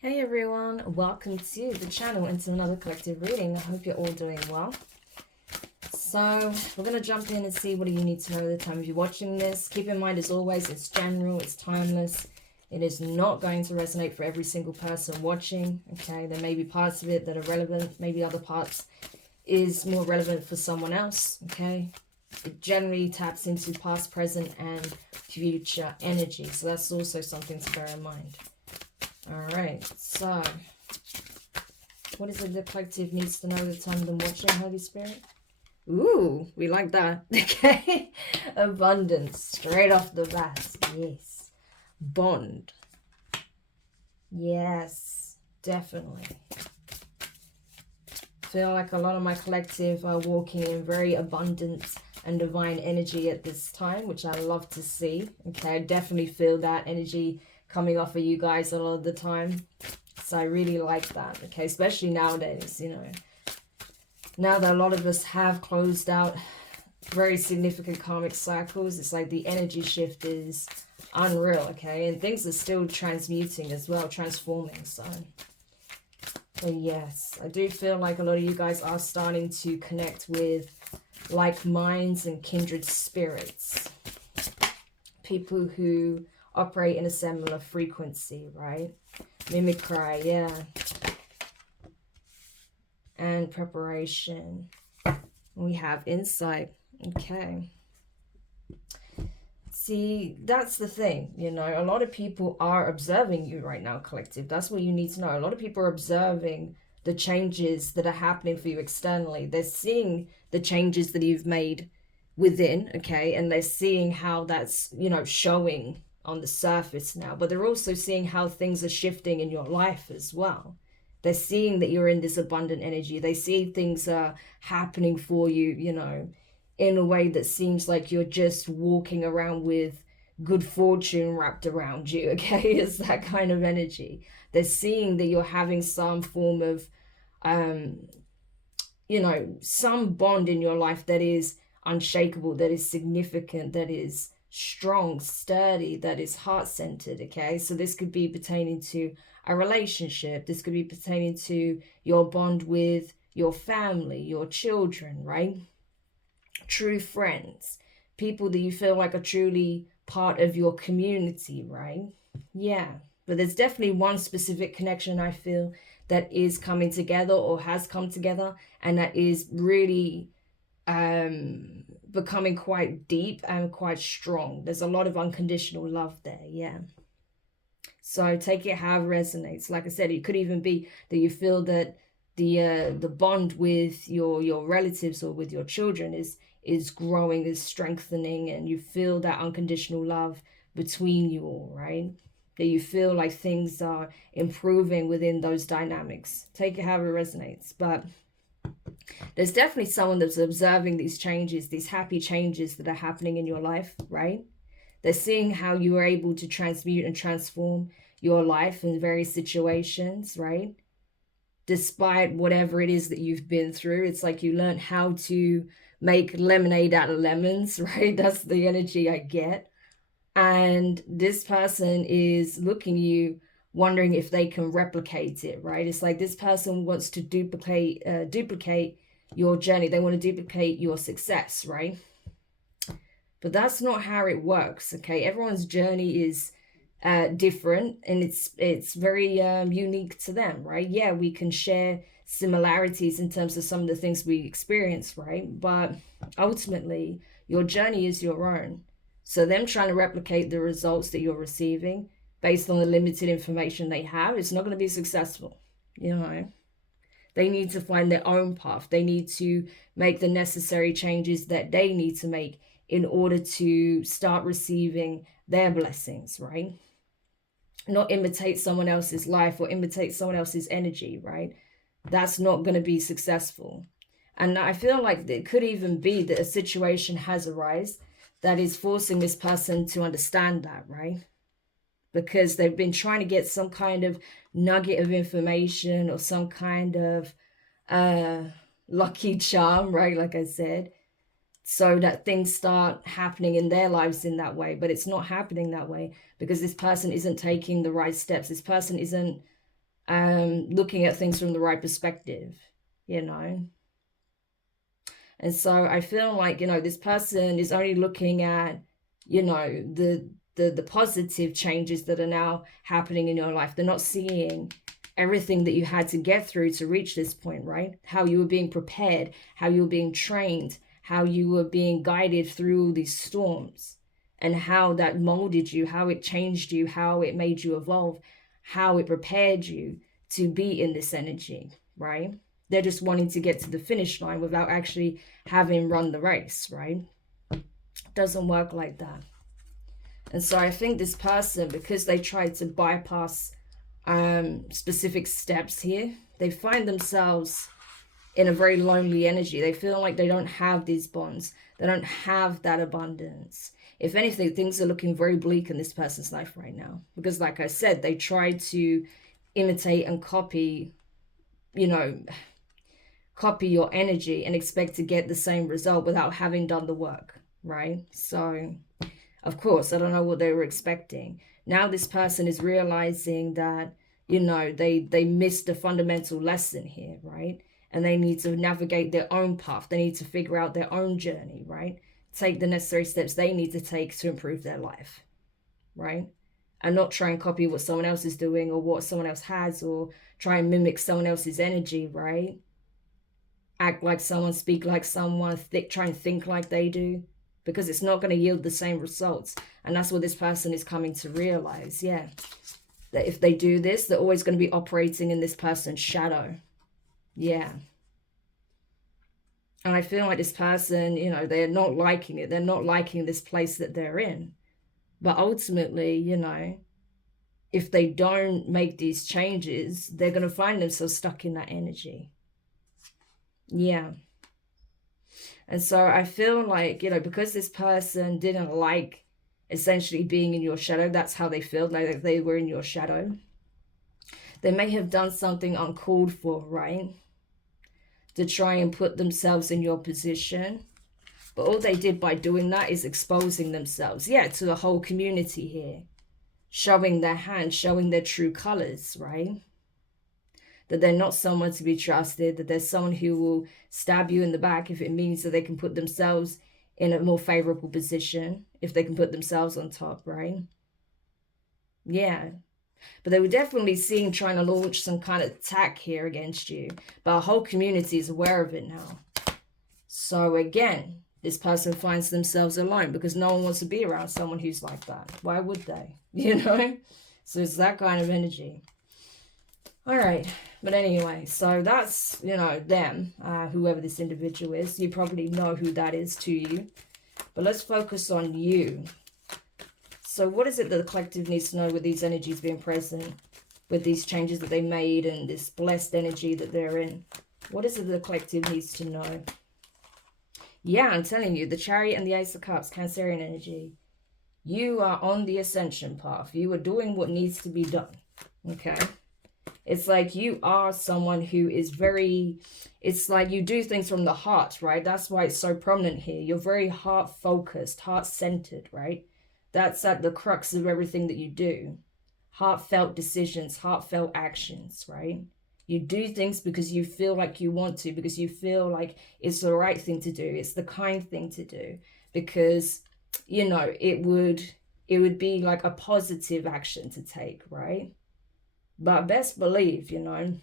Hey everyone, welcome to the channel and to another collective reading. I hope you're all doing well. So we're going to jump in and see what you need to know at the time of you watching this. Keep in mind, as always, it's general, it's timeless. It is not going to resonate for every single person watching. Okay, there may be parts of it that are relevant, maybe other parts is more relevant for someone else. Okay, it generally taps into past, present and future energy, so that's also something to bear in mind. All right, so what is it the collective needs to know at the time of them watching, Holy Spirit? Ooh, we like that. Okay, abundance straight off the bat. Yes, bond. Yes, definitely. Feel like a lot of my collective are walking in very abundant and divine energy at this time, which I love to see. Okay, I definitely feel that energy coming off of you guys a lot of the time. So I really like that. Okay, especially nowadays, you know. Now that a lot of us have closed out very significant karmic cycles, it's like the energy shift is unreal, okay? And things are still transmuting as well, transforming, so yes, I do feel like a lot of you guys are starting to connect with like minds and kindred spirits. People who operate in a similar frequency, right? Mimicry, yeah. And preparation. We have insight. Okay. See, that's the thing, you know, a lot of people are observing you right now, collective. That's what you need to know. A lot of people are observing the changes that are happening for you externally. They're seeing the changes that you've made within, okay? And they're seeing how that's, you know, showing on the surface now. But they're also seeing how things are shifting in your life as well. They're seeing that you're in this abundant energy. They see things are happening for you, you know, in a way that seems like you're just walking around with good fortune wrapped around you, okay? It's that kind of energy. They're seeing that you're having some form of, you know, some bond in your life that is unshakable, that is significant, that is strong, sturdy, that is heart-centered, okay? So this could be pertaining to a relationship. This could be pertaining to your bond with your family, your children, right? True friends, people that you feel like are truly part of your community, right? Yeah, but there's definitely one specific connection I feel that is coming together or has come together, and that is really becoming quite deep and quite strong. There's a lot of unconditional love there, yeah. So take it how it resonates. Like I said, it could even be that you feel that the bond with your relatives or with your children is growing, is strengthening, and you feel that unconditional love between you all, right? That you feel like things are improving within those dynamics. Take it how it resonates. But there's definitely someone that's observing these changes, these happy changes that are happening in your life, right? They're seeing how you are able to transmute and transform your life in various situations, right? Despite whatever it is that you've been through, it's like you learned how to make lemonade out of lemons, right? That's the energy I get. And this person is looking at you, wondering if they can replicate it, right? It's like this person wants to duplicate your journey. They want to duplicate your success, right? But that's not how it works, okay? Everyone's journey is different, and it's very unique to them, right? Yeah, we can share similarities in terms of some of the things we experience, right? But ultimately, your journey is your own. So them trying to replicate the results that you're receiving based on the limited information they have, it's not going to be successful, you know? They need to find their own path. They need to make the necessary changes that they need to make in order to start receiving their blessings, right? Not imitate someone else's life or imitate someone else's energy, right? That's not going to be successful. And I feel like it could even be that a situation has arisen that is forcing this person to understand that, right? Because they've been trying to get some kind of nugget of information or some kind of lucky charm, right? Like I said, so that things start happening in their lives in that way. But it's not happening that way because this person isn't taking the right steps. This person isn't looking at things from the right perspective, you know. And so I feel like, you know, this person is only looking at, you know, the positive changes that are now happening in your life. They're not seeing everything that you had to get through to reach this point, right? How you were being prepared, how you were being trained, how you were being guided through these storms, and how that molded you, how it changed you, how it made you evolve, how it prepared you to be in this energy, right? They're just wanting to get to the finish line without actually having run the race, right? It doesn't work like that. And so I think this person, because they tried to bypass specific steps here, they find themselves in a very lonely energy. They feel like they don't have these bonds. They don't have that abundance. If anything, things are looking very bleak in this person's life right now. Because like I said, they tried to imitate and copy, you know, copy your energy and expect to get the same result without having done the work, right? So, of course, I don't know what they were expecting. Now this person is realizing that, you know, they missed a fundamental lesson here, right? And they need to navigate their own path. They need to figure out their own journey, right? Take the necessary steps they need to take to improve their life, right? And not try and copy what someone else is doing or what someone else has, or try and mimic someone else's energy, right? Act like someone, speak like someone, try and think like they do, because it's not going to yield the same results. And that's what this person is coming to realize, yeah. That if they do this, they're always going to be operating in this person's shadow. Yeah. And I feel like this person, you know, they're not liking it. They're not liking this place that they're in. But ultimately, you know, if they don't make these changes, they're going to find themselves stuck in that energy. Yeah. And so I feel like, you know, because this person didn't like essentially being in your shadow, that's how they feel, like they were in your shadow. They may have done something uncalled for, right? To try and put themselves in your position. But all they did by doing that is exposing themselves, yeah, to the whole community here. Showing their hand, showing their true colors, right? That they're not someone to be trusted, that there's someone who will stab you in the back if it means that they can put themselves in a more favorable position, if they can put themselves on top, right? Yeah. But they were definitely seen trying to launch some kind of attack here against you. But our whole community is aware of it now. So again, this person finds themselves alone because no one wants to be around someone who's like that. Why would they? You know? So it's that kind of energy. All right. But anyway, so that's, you know, them, whoever this individual is. You probably know who that is to you. But let's focus on you. So what is it that the collective needs to know with these energies being present, with these changes that they made and this blessed energy that they're in? What is it that the collective needs to know? Yeah, I'm telling you, the Chariot and the Ace of Cups, Cancerian energy. You are on the ascension path. You are doing what needs to be done. Okay? It's like you are someone who is very, it's like you do things from the heart, right? That's why it's so prominent here. You're very heart-focused, heart-centered, right? That's at the crux of everything that you do. Heartfelt decisions, heartfelt actions, right? You do things because you feel like you want to, because you feel like it's the right thing to do. It's the kind thing to do, because, you know, it would be like a positive action to take, right? But best believe, you know,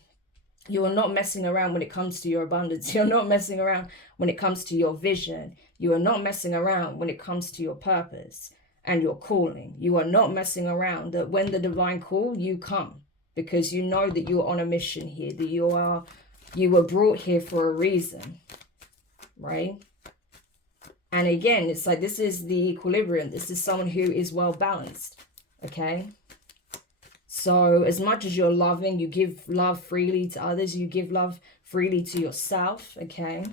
you are not messing around when it comes to your abundance. You're not messing around when it comes to your vision. You are not messing around when it comes to your purpose and your calling. You are not messing around that when the divine call, you come, because you know that you're on a mission here, that you were brought here for a reason, right? And again, it's like, this is the equilibrium. This is someone who is well balanced, okay? So as much as you're loving, you give love freely to others, you give love freely to yourself, okay?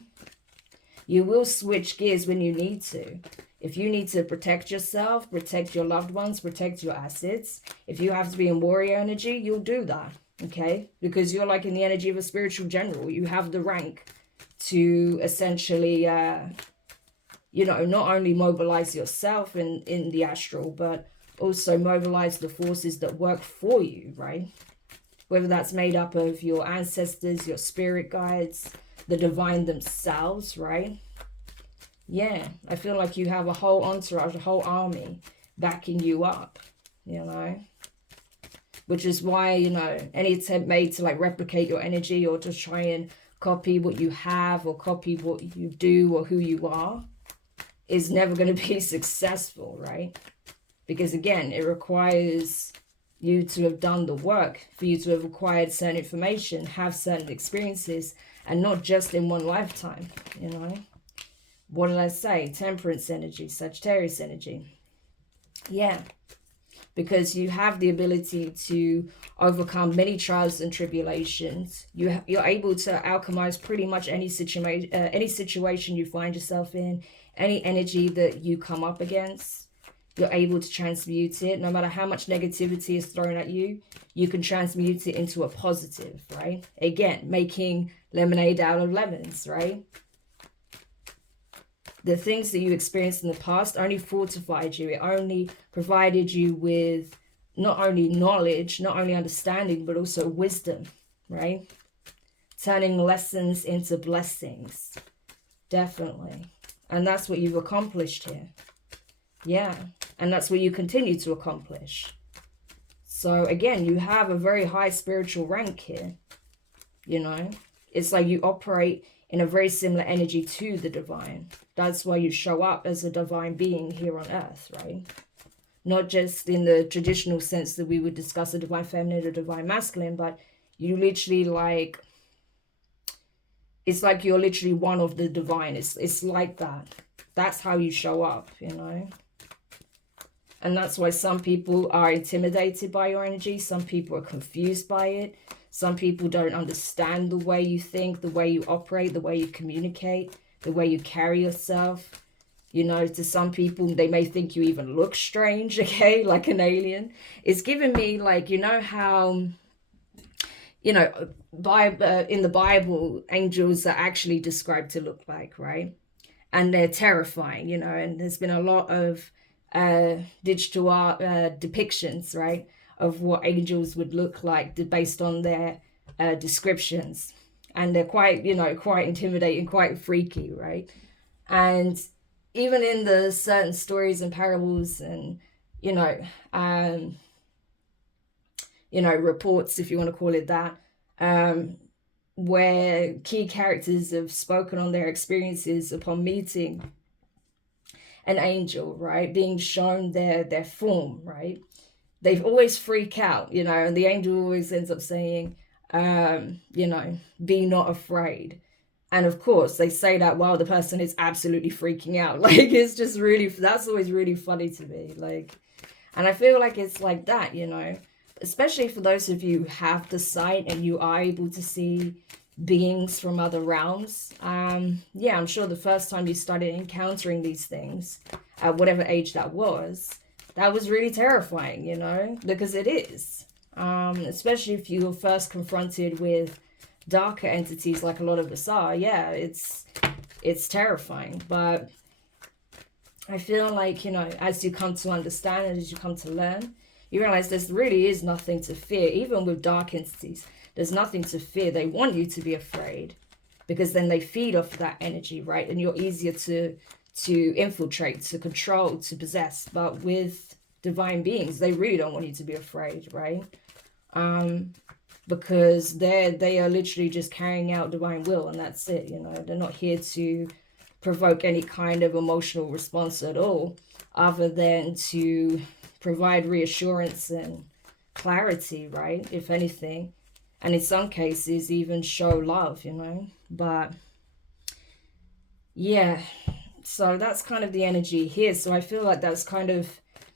You will switch gears when you need to. If you need to protect yourself, protect your loved ones, protect your assets, if you have to be in warrior energy, you'll do that, okay? Because you're like in the energy of a spiritual general. You have the rank to essentially, you know, not only mobilize yourself in the astral, but also mobilize the forces that work for you, right? whether that's made up of your ancestors, your spirit guides, the divine themselves, right? Yeah, I feel like you have a whole entourage, a whole army backing you up, you know? Which is why, you know, any attempt made to like replicate your energy or to try and copy what you have or copy what you do or who you are is never going to be successful, right? Because again, it requires you to have done the work, for you to have acquired certain information, have certain experiences, and not just in one lifetime, you know? What did I say? Temperance energy, Sagittarius energy. Yeah. Because you have the ability to overcome many trials and tribulations. You're able to alchemize pretty much any situation you find yourself in, any energy that you come up against. You're able to transmute it. No matter how much negativity is thrown at you, you can transmute it into a positive, right? Again, making lemonade out of lemons, right? The things that you experienced in the past only fortified you. It only provided you with not only knowledge, not only understanding, but also wisdom, right? Turning lessons into blessings. Definitely. And that's what you've accomplished here. Yeah. And that's what you continue to accomplish. So again, you have a very high spiritual rank here. You know, it's like you operate in a very similar energy to the divine. That's why you show up as a divine being here on earth, right? Not just in the traditional sense that we would discuss a divine feminine or divine masculine, but you literally like, it's like you're literally one of the divine. It's like that. That's how you show up, you know? And that's why some people are intimidated by your energy. Some people are confused by it. Some people don't understand the way you think, the way you operate, the way you communicate, the way you carry yourself. You know, to some people, they may think you even look strange, okay, like an alien. It's giving me like, you know how, you know, in the Bible, angels are actually described to look like, right? And they're terrifying, you know, and there's been a lot of digital art depictions, right, of what angels would look like based on their descriptions. And they're quite, you know, quite intimidating, quite freaky, right? And even in the certain stories and parables and, you know, reports, if you want to call it that, where key characters have spoken on their experiences upon meeting an angel, right, being shown their form, right, they've always freak out, you know, and the angel always ends up saying, you know, be not afraid. And of course they say that while the person is absolutely freaking out. Like, it's just really, that's always really funny to me. Like, and I feel like it's like that, you know, especially for those of you who have the sight and you are able to see beings from other realms. Yeah, I'm sure the first time you started encountering these things, at whatever age that was really terrifying, you know, because it is. Especially if you were first confronted with darker entities like a lot of us are. Yeah, it's terrifying. But I feel like, you know, as you come to understand and as you come to learn, you realize there really is nothing to fear. Even with dark entities, there's nothing to fear. They want you to be afraid because then they feed off that energy, right? And you're easier to infiltrate, to control, to possess. But with divine beings, they really don't want you to be afraid, right? Because they are literally just carrying out divine will, and that's it. You know, they're not here to provoke any kind of emotional response at all, other than to provide reassurance and clarity, right? If anything, and in some cases even show love, you know. But yeah, so that's kind of the energy here. So I feel like that's kind of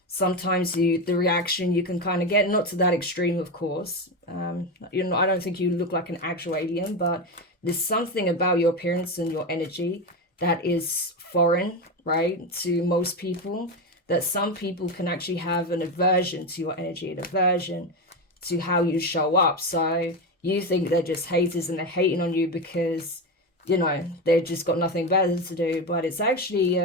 sometimes the reaction you can kind of get, not to that extreme, of course. You know, I don't think you look like an actual alien, but there's something about your appearance and your energy that is foreign, right, to most people, that some people can actually have an aversion to your energy, an aversion to how you show up. So you think they're just haters and they're hating on you because, you know, they've just got nothing better to do. But it's actually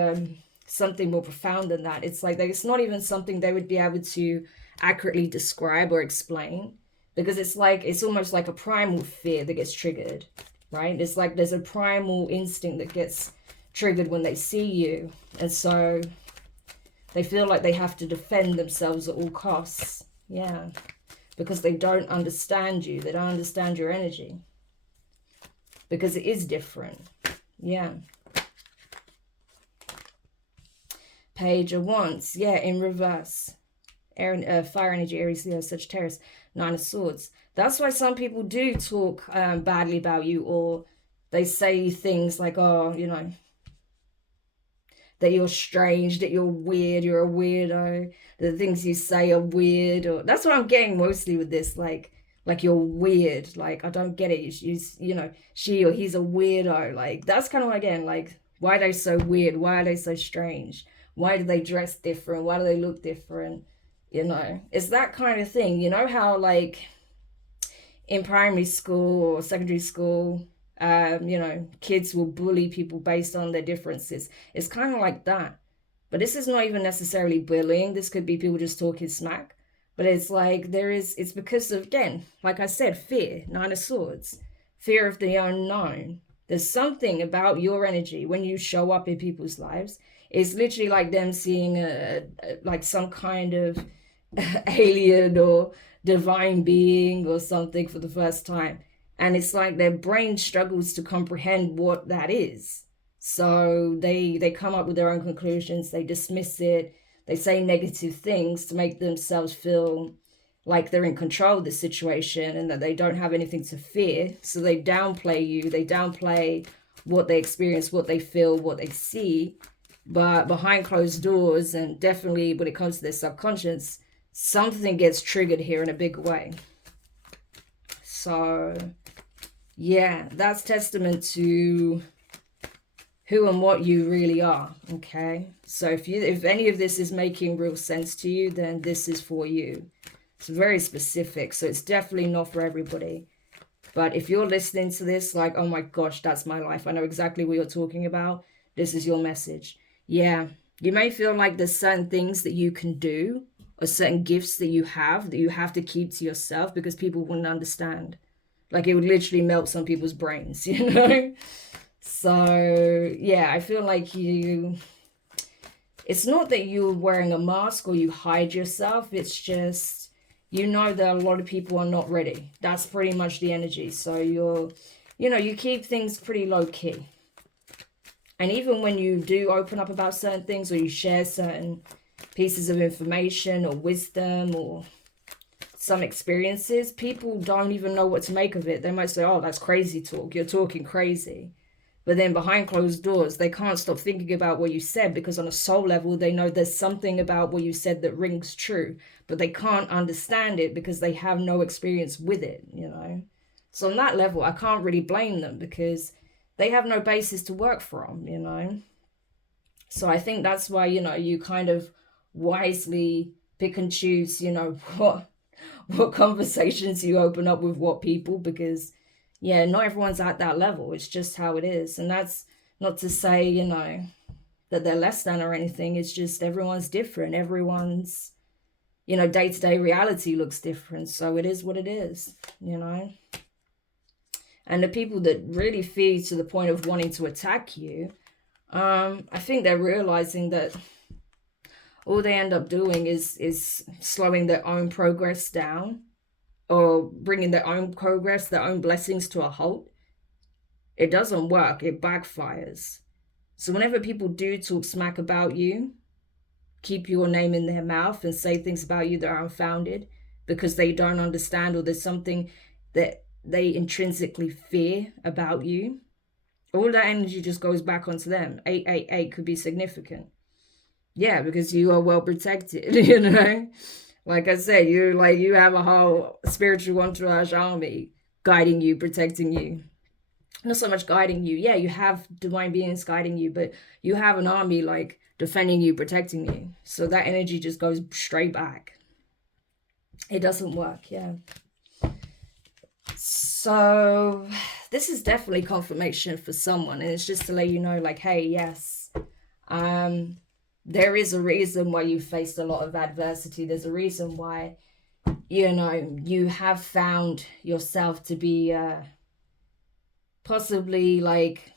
something more profound than that. It's like it's not even something they would be able to accurately describe or explain. because it's almost like a primal fear that gets triggered, right? It's like there's a primal instinct that gets triggered when they see you, and so they feel like they have to defend themselves at all costs. Yeah, because they don't understand you. They don't understand your energy, because it is different. Yeah. Page of Wands. Yeah, in reverse. Fire energy, Aries, Leo, Sagittarius, Nine of Swords. That's why some people do talk badly about you, or they say things like, oh, you know, that you're strange, that you're weird, you're a weirdo, the things you say are weird. Or that's what I'm getting mostly with this, like you're weird, like I don't get it. You know, she or he's a weirdo. Like that's kind of what I'm getting. Like, why are they so weird? Why are they so strange? Why do they dress different? Why do they look different? You know, it's that kind of thing. You know how like in primary school or secondary school, you know, kids will bully people based on their differences. It's kind of like that. But this is not even necessarily bullying. This could be people just talking smack. But it's like it's because of, again, like I said, fear, Nine of Swords, fear of the unknown. There's something about your energy when you show up in people's lives. It's literally like them seeing like some kind of alien or divine being or something for the first time. And it's like their brain struggles to comprehend what that is. So they come up with their own conclusions. They dismiss it. They say negative things to make themselves feel like they're in control of the situation and that they don't have anything to fear. So they downplay you. They downplay what they experience, what they feel, what they see. But behind closed doors, and definitely when it comes to their subconscious, something gets triggered here in a big way. So yeah, that's testament to who and what you really are. Okay, so if any of this is making real sense to you, then this is for you. It's very specific, so it's definitely not for everybody. But if you're listening to this like, oh my gosh, that's my life, I know exactly what you're talking about, this is your message. Yeah, you may feel like there's certain things that you can do or certain gifts that you have to keep to yourself because people wouldn't understand. Like it would literally melt some people's brains, you know? So yeah, I feel like it's not that you're wearing a mask or you hide yourself. It's just, you know that a lot of people are not ready. That's pretty much the energy. So you keep things pretty low key. And even when you do open up about certain things or you share certain pieces of information or wisdom or some experiences, people don't even know what to make of it. They might say, oh, that's crazy talk. You're talking crazy. But then behind closed doors, they can't stop thinking about what you said because on a soul level, they know there's something about what you said that rings true, but they can't understand it because they have no experience with it, you know? So on that level, I can't really blame them because they have no basis to work from, you know? So I think that's why, you know, you kind of wisely pick and choose, you know, what conversations you open up with what people, because yeah, not everyone's at that level. It's just how it is. And that's not to say, you know, that they're less than or anything. It's just everyone's different. Everyone's, you know, day-to-day reality looks different. So it is what it is, you know. And the people that really feed to the point of wanting to attack you, I think they're realizing that all they end up doing is slowing their own progress down or bringing their own progress, their own blessings to a halt. It doesn't work. It backfires. So whenever people do talk smack about you, keep your name in their mouth and say things about you that are unfounded because they don't understand or there's something that they intrinsically fear about you, all that energy just goes back onto them. 888 could be significant. Yeah, because you are well protected, you know. Like I said, you have a whole spiritual entourage army guiding you, protecting you. Not so much guiding you. Yeah, you have divine beings guiding you, but you have an army like defending you, protecting you. So that energy just goes straight back. It doesn't work, yeah. So this is definitely confirmation for someone, and it's just to let you know, like, hey, yes, there is a reason why you faced a lot of adversity. There's a reason why you know, you have found yourself to be possibly like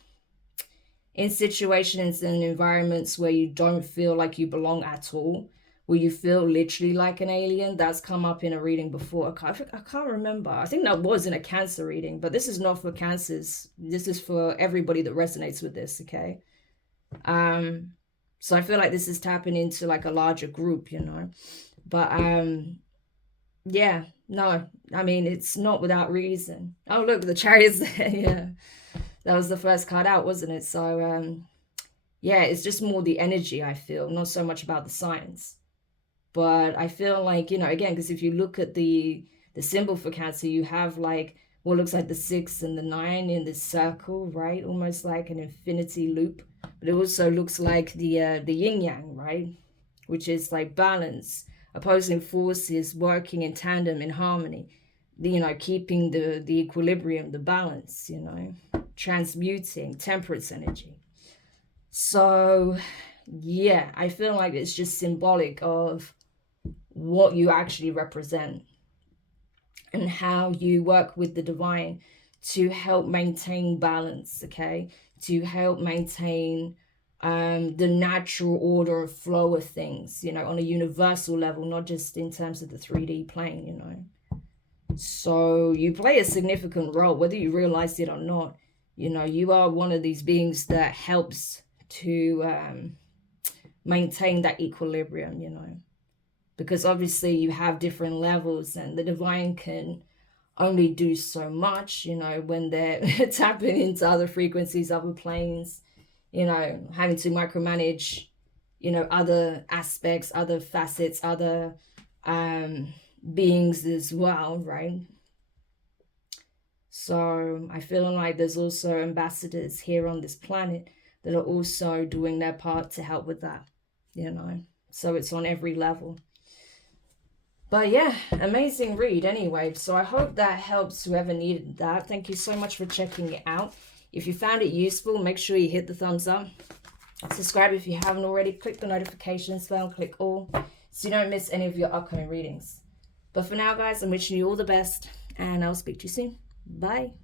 in situations and environments where you don't feel like you belong at all, where you feel literally like an alien. That's come up in a reading before. I can't remember. I think that was in a Cancer reading, but this is not for Cancers. This is for everybody that resonates with this, okay? So I feel like this is tapping into like a larger group, you know? But yeah, no, I mean, it's not without reason. Oh, look, the Chariot's there. Yeah, that was the first card out, wasn't it? So yeah, it's just more the energy, I feel, not so much about the science. But I feel like, you know, again, because if you look at the symbol for Cancer, you have like what looks like the 6 and the 9 in this circle, right? Almost like an infinity loop. But it also looks like the yin yang, right? Which is like balance, opposing forces working in tandem, in harmony, you know, keeping the equilibrium, the balance, you know, transmuting temperance energy. So yeah, I feel like it's just symbolic of what you actually represent and how you work with the divine to help maintain balance, okay? To help maintain the natural order of flow of things, you know, on a universal level, not just in terms of the 3D plane, you know. So you play a significant role, whether you realize it or not. You know, you are one of these beings that helps to maintain that equilibrium, you know, because obviously you have different levels and the divine can only do so much, you know, when they're tapping into other frequencies, other planes, you know, having to micromanage, you know, other aspects, other facets, other beings as well, right? So I feel like there's also ambassadors here on this planet that are also doing their part to help with that, you know. So it's on every level. But yeah, amazing read anyway. So I hope that helps whoever needed that. Thank you so much for checking it out. If you found it useful, make sure you hit the thumbs up. Subscribe if you haven't already. Click the notifications bell, click all, so you don't miss any of your upcoming readings. But for now, guys, I'm wishing you all the best, and I'll speak to you soon. Bye.